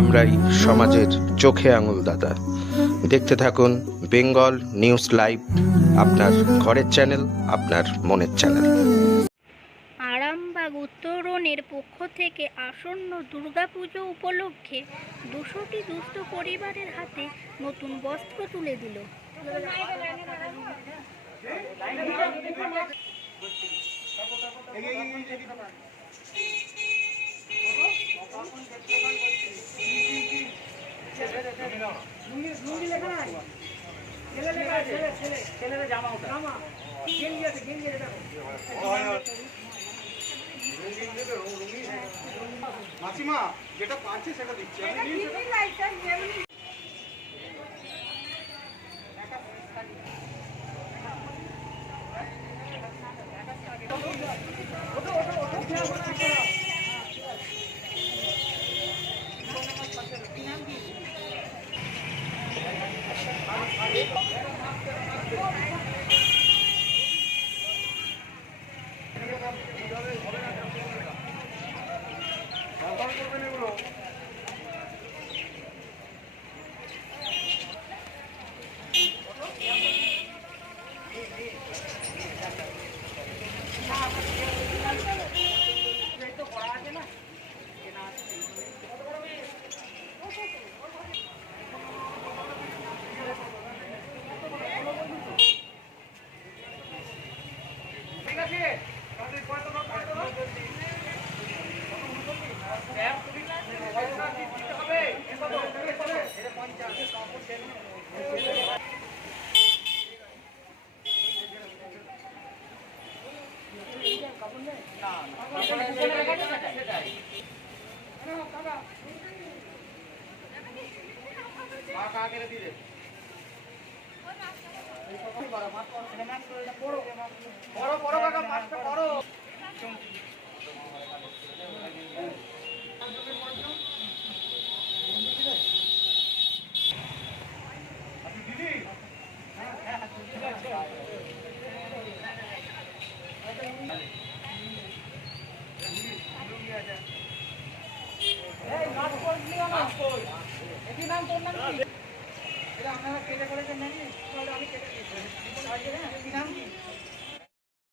আমরাই সমাজের চোখে আঙুল দাতা। দেখতে থাকুন বেঙ্গল নিউজ লাইভ, আপনার ঘরের চ্যানেল, আপনার মনের চ্যানেল। আরামবাগ উত্তরণের পক্ষ থেকে আসন্ন দুর্গাপুজো উপলক্ষে 200টি দুস্থ পরিবারের হাতে নতুন বস্ত্র তুলে দিল। মাসিমা যেটা পাচ্ছে সেটা দিচ্ছি।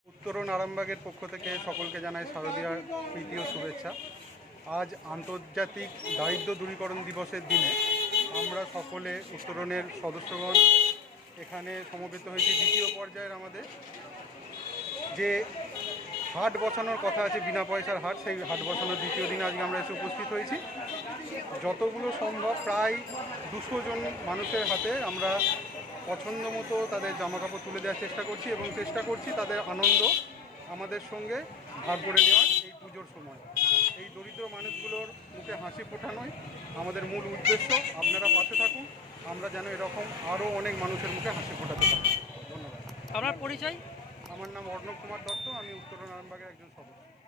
উত্তরণ আরামবাগের পক্ষ থেকে সকলকে জানাই শারদীয়ার প্রীতি ও শুভেচ্ছা। আজ আন্তর্জাতিক দারিদ্র দূরীকরণ দিবসের দিনে আমরা সকলে উত্তরণের সদস্যগণ এখানে সমবেত হয়েছি। দ্বিতীয় পর্যায়ের আমাদের যে হাট বসানোর কথা আছে, বিনা পয়সার হাট, সেই হাট বসানোর দ্বিতীয় দিনে আজকে আমরা এসে উপস্থিত হয়েছি। যতগুলো সম্ভব প্রায় 200 জন মানুষের হাতে আমরা পছন্দ মতো তাদের জামাকাপড় তুলে দেওয়ার চেষ্টা করছি এবং চেষ্টা করছি তাদের আনন্দ আমাদের সঙ্গে ভাগ করে নেওয়ার এই পুজোর সময়। এই দরিদ্র মানুষগুলোর মুখে হাসি ফোটানোই আমাদের মূল উদ্দেশ্য। আপনারা পাশে থাকুন, আমরা যেন এরকম আরও অনেক মানুষের মুখে হাসি ফোটাতে পারি। ধন্যবাদ। আপনার পরিচয়? আমার নাম অর্ণব কুমার দত্ত, আমি উত্তরণ আরামবাগের একজন সদস্য।